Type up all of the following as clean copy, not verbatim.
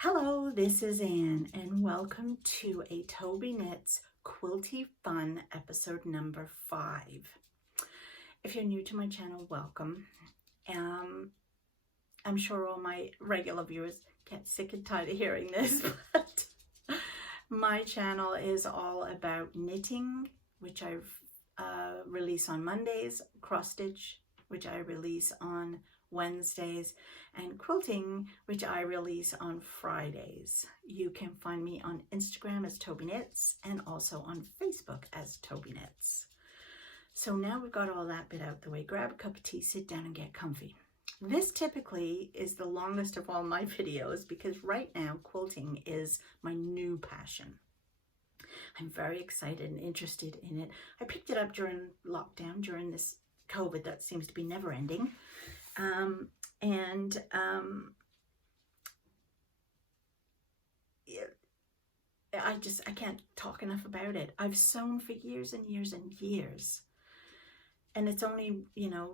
Hello, this is Anne, and welcome to a Tobyknits Quilty Fun episode number 5. If you're new to my channel, welcome. I'm sure all my regular viewers get sick and tired of hearing this, but my channel is all about knitting, which I release on Mondays, cross stitch, which I release on Wednesdays, and quilting, which I release on Fridays. You can find me on Instagram as Tobyknits and also on Facebook as Tobyknits. So now we've got all that bit out the way, grab a cup of tea, sit down and get comfy. This typically is the longest of all my videos because right now quilting is my new passion. I'm very excited and interested in it. I picked it up during lockdown, during this COVID that seems to be never ending. I can't talk enough about it. I've sewn for years and years and years. And it's only,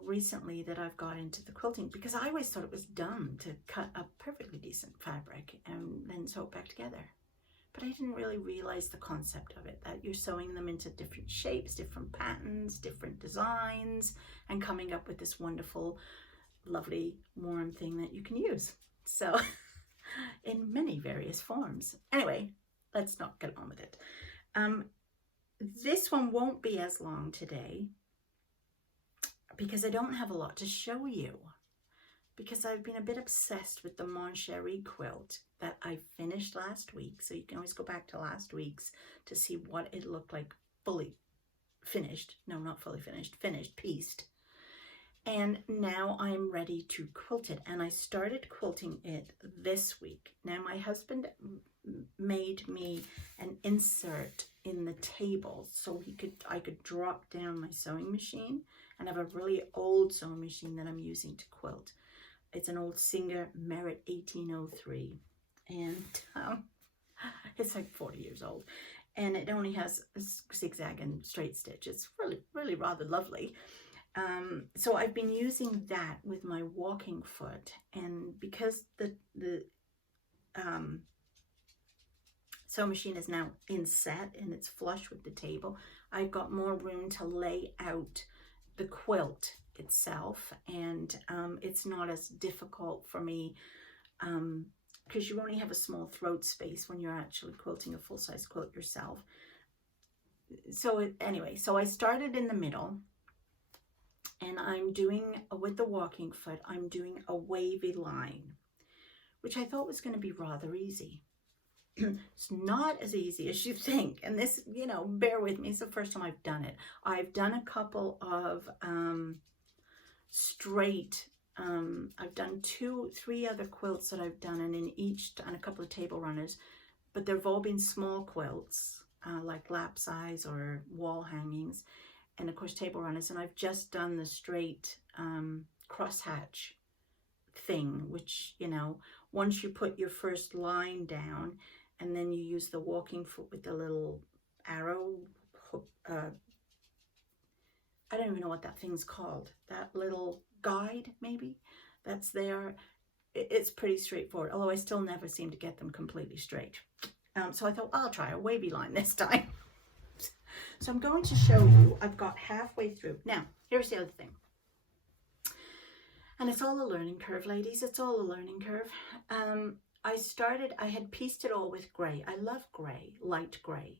recently that I've got into the quilting because I always thought it was dumb to cut a perfectly decent fabric and then sew it back together. But I didn't really realize the concept of it, that you're sewing them into different shapes, different patterns, different designs, and coming up with this wonderful, lovely, warm thing that you can use. So, in many various forms. Anyway, let's not get on with it. This one won't be as long today because I don't have a lot to show you. Because I've been a bit obsessed with the Mon Cheri quilt that I finished last week. So you can always go back to last week's to see what it looked like fully finished. No, not fully finished, finished, pieced. And now I'm ready to quilt it. And I started quilting it this week. Now my husband made me an insert in the table so I could drop down my sewing machine, and I have a really old sewing machine that I'm using to quilt. It's an old Singer Merit 1803, and it's like 40 years old, and it only has a zigzag and straight stitch. It's really rather lovely. So I've been using that with my walking foot, and because the sewing machine is now inset and it's flush with the table, I've got more room to lay out the quilt itself, and it's not as difficult for me because you only have a small throat space when you're actually quilting a full-size quilt yourself. So anyway, so I started in the middle, and I'm doing, with the walking foot, I'm doing a wavy line, which I thought was going to be rather easy. It's not as easy as you think, and this, bear with me, it's the first time I've done it. I've done a couple of straight, I've done 3 other quilts that I've done, and in each done a couple of table runners, but they've all been small quilts, like lap size or wall hangings, and of course table runners. And I've just done the straight crosshatch thing, which, once you put your first line down and then you use the walking foot with the little arrow hook, I don't even know what that thing's called, that little guide maybe that's there. It's pretty straightforward, although I still never seem to get them completely straight. So I thought I'll try a wavy line this time. So I'm going to show you, I've got halfway through. Now, here's the other thing. And it's all a learning curve, ladies. It's all a learning curve. I had pieced it all with gray. I love gray, light gray.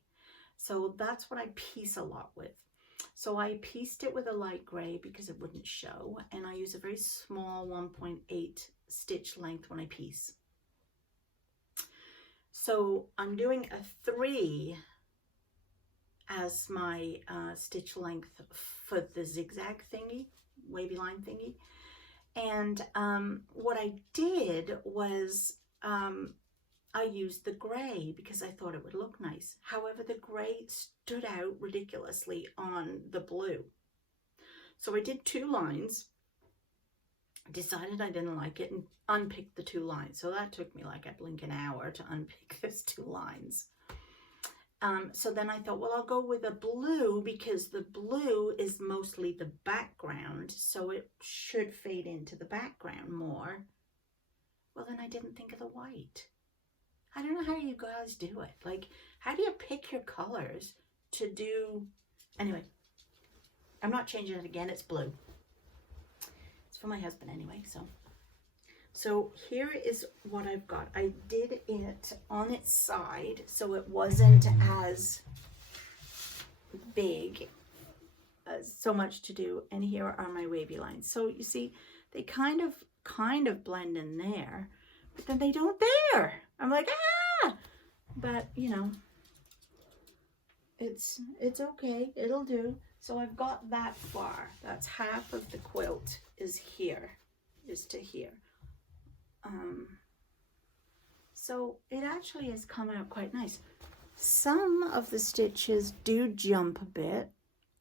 So that's what I piece a lot with. So I pieced it with a light gray because it wouldn't show. And I use a very small 1.8 stitch length when I piece. So I'm doing a 3 as my stitch length for the zigzag thingy, wavy line thingy. And what I did was I used the gray because I thought it would look nice. However, the gray stood out ridiculously on the blue. So I did 2 lines, decided I didn't like it, and unpicked the 2 lines. So that took me like a blinking hour to unpick those 2 lines. So then I thought, well, I'll go with a blue because the blue is mostly the background, so it should fade into the background more. Well, then I didn't think of the white. I don't know how you guys do it. Like, how do you pick your colors to do? Anyway, I'm not changing it again. It's blue. It's for my husband anyway, so here is what I've got. I did it on its side so it wasn't as big, so much to do. And here are my wavy lines. So you see, they kind of blend in there, but then they don't there. I'm like, ah! But you know, it's okay. It'll do. So I've got that far. That's half of the quilt is here, is to here. So it actually has come out quite nice. Some of the stitches do jump a bit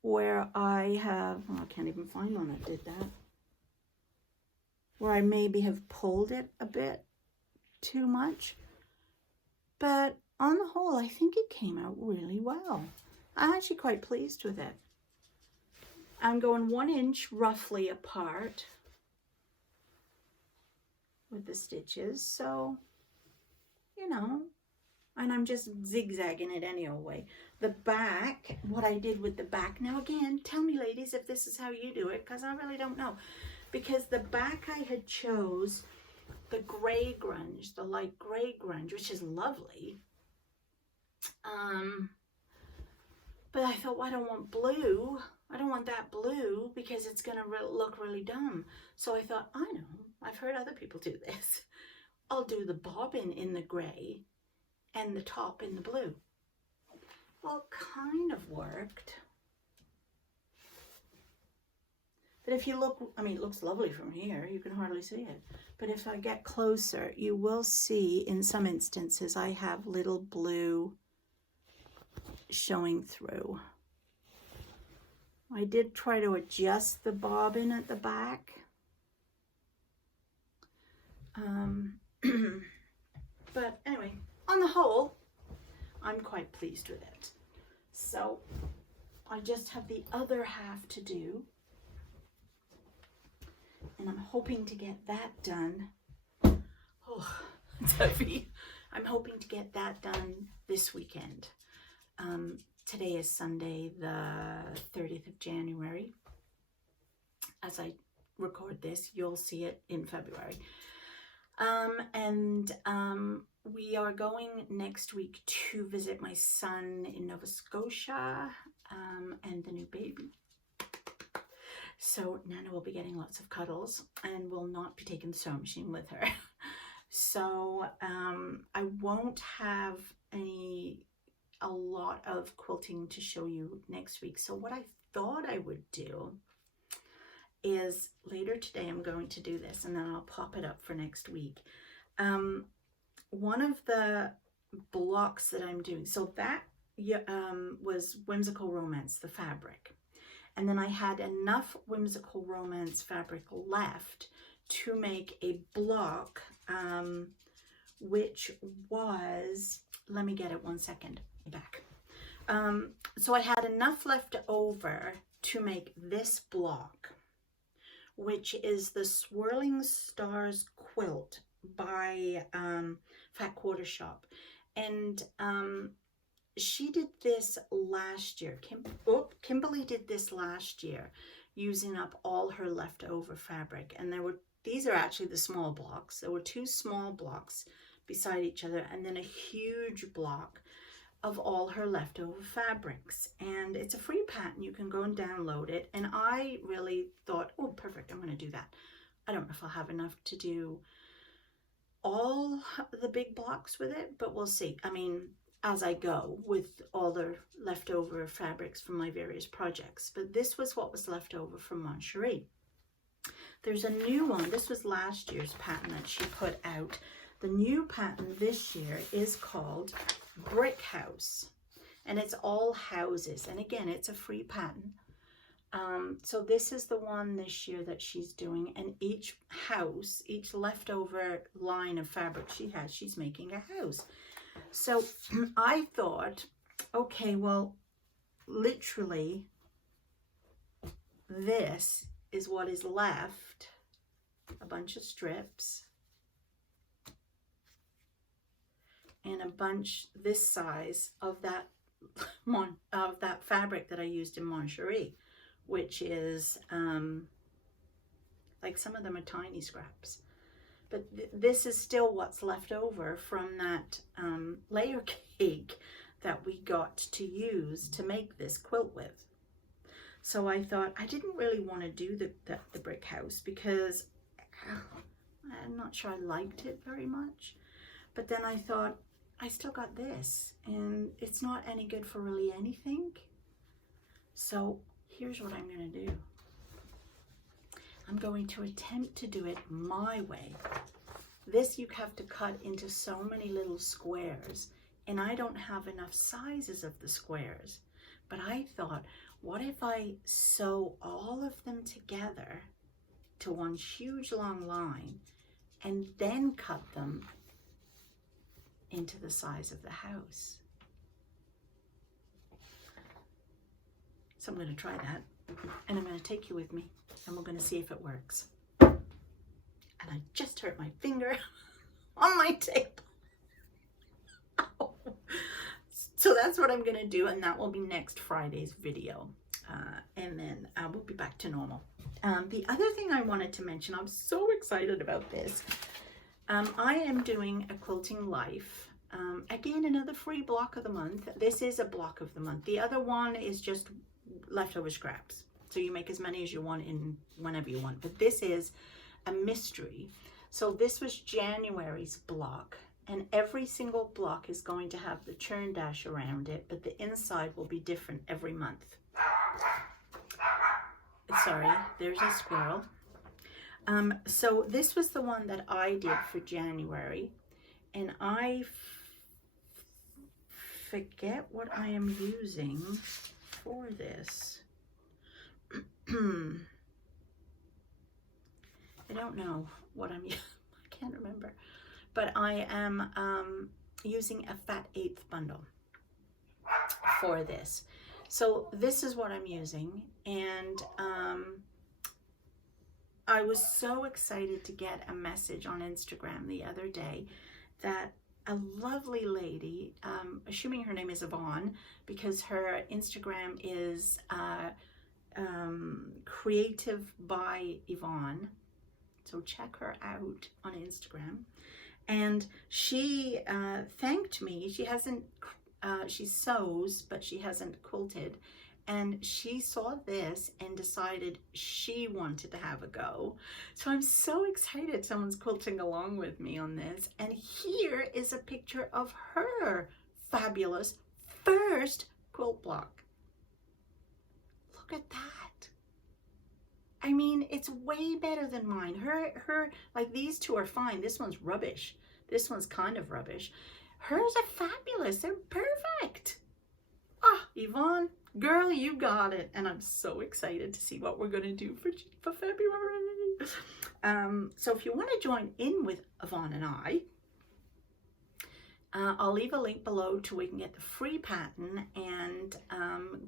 where I have, oh, I can't even find one that did that, where I maybe have pulled it a bit too much. But on the whole, I think it came out really well. I'm actually quite pleased with it. I'm going 1 inch roughly apart with the stitches, so you know, and I'm just zigzagging it any old way. The back, what I did with the back, now again, tell me ladies if this is how you do it, because I really don't know, because the back I had chose the gray grunge, the light gray grunge, which is lovely, but I thought, well, I don't want blue. I don't want that blue because it's going to look really dumb. So I thought, I know, I've heard other people do this. I'll do the bobbin in the gray and the top in the blue. Well, kind of worked. But if you look, I mean, it looks lovely from here. You can hardly see it. But if I get closer, you will see in some instances I have little blue showing through. I did try to adjust the bobbin at the back. But anyway, on the whole, I'm quite pleased with it. So I just have the other half to do. And I'm hoping to get that done. Oh, it's heavy. I'm hoping to get that done this weekend. Today is Sunday, the 30th of January. As I record this, you'll see it in February. We are going next week to visit my son in Nova Scotia and the new baby. So Nana will be getting lots of cuddles and will not be taking the sewing machine with her. So I won't have a lot of quilting to show you next week. So what I thought I would do is later today I'm going to do this and then I'll pop it up for next week. One of the blocks that I'm doing, so that was Whimsical Romance, the fabric. And then I had enough Whimsical Romance fabric left to make a block, which was, let me get it 1 second, back. So I had enough left over to make this block, which is the Swirling Stars quilt by Fat Quarter Shop. And she did this last year. Kimberly did this last year using up all her leftover fabric. And these are actually the small blocks. There were 2 small blocks beside each other and then a huge block of all her leftover fabrics. And it's a free pattern. You can go and download it. And I really thought, oh, perfect, I'm going to do that. I don't know if I'll have enough to do all the big blocks with it, but we'll see. I mean, as I go with all the leftover fabrics from my various projects. But this was what was left over from Mon Cheri. There's a new one. This was last year's pattern that she put out. The new pattern this year is called Brick House, and it's all houses. And again, it's a free pattern. So this is the one this year that she's doing, and each house, each leftover line of fabric she has, she's making a house. So I thought, okay, well, literally this is what is left, a bunch of strips. and a bunch this size of that fabric that I used in Mon Cheri, which is like some of them are tiny scraps. But this is still what's left over from that layer cake that we got to use to make this quilt with. So I thought I didn't really want to do the brick house because I'm not sure I liked it very much. But then I thought, I still got this and it's not any good for really anything. So here's what I'm going to do. I'm going to attempt to do it my way. This you have to cut into so many little squares, and I don't have enough sizes of the squares. But I thought, what if I sew all of them together to one huge long line and then cut them into the size of the house? So I'm going to try that, and I'm going to take you with me, and we're going to see if it works. And I just hurt my finger on my tape. Ow. So that's what I'm going to do, and that will be next Friday's video. And then we'll be back to normal. The other thing I wanted to mention, I'm so excited about this. I am doing a Quilting Life. Again, another free block of the month. This is a block of the month. The other one is just leftover scraps. So you make as many as you want in whenever you want. But this is a mystery. So this was January's block. And every single block is going to have the churn dash around it. But the inside will be different every month. Sorry, there's a squirrel. So this was the one that I did for January. And I forget what I am using for this. I don't know what I'm using. I can't remember. But I am using a fat 1/8 bundle for this. So this is what I'm using. And I was so excited to get a message on Instagram the other day that a lovely lady, assuming her name is Yvonne, because her Instagram is Creative by Yvonne. So check her out on Instagram. And she thanked me. She hasn't, she sews, but she hasn't quilted. And she saw this and decided she wanted to have a go. So I'm so excited someone's quilting along with me on this. And here is a picture of her fabulous first quilt block. Look at that. I mean, it's way better than mine. Her, like these two are fine. This one's rubbish. This one's kind of rubbish. Hers are fabulous. They're perfect. Ah, Yvonne, girl, you got it. And I'm so excited to see what we're going to do for February. So if you want to join in with Yvonne and I'll leave a link below to where you can get the free pattern and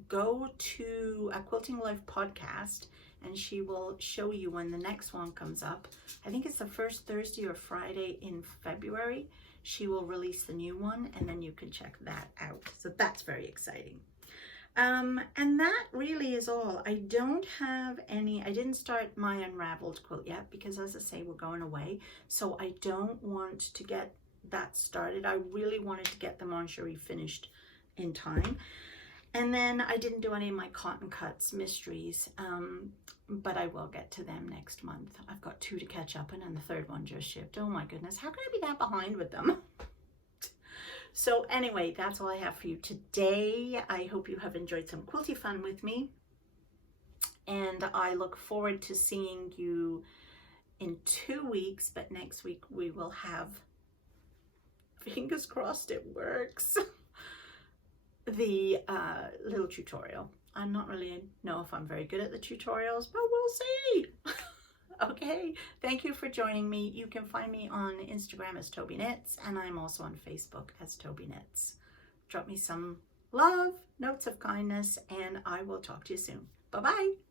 go to a Quilting Life podcast, and she will show you when the next one comes up. I think it's the first Thursday or Friday in February. She will release the new one, and then you can check that out. So that's very exciting. And that really is all. I don't have any, I didn't start my unraveled quilt yet because, as I say, we're going away. So I don't want to get that started. I really wanted to get the Mon Cheri finished in time. And then I didn't do any of my cotton cuts mysteries, but I will get to them next month. I've got 2 to catch up on, and the 3rd one just shipped. Oh my goodness, how can I be that behind with them? So anyway, that's all I have for you today. I hope you have enjoyed some quilty fun with me, and I look forward to seeing you in 2 weeks. But next week we will have, fingers crossed it works, the little tutorial. I'm not really know if I'm very good at the tutorials, but we'll see. Okay, thank you for joining me. You can find me on Instagram as Tobyknits, and I'm also on Facebook as Tobyknits. Drop me some love, notes of kindness, and I will talk to you soon. Bye-bye.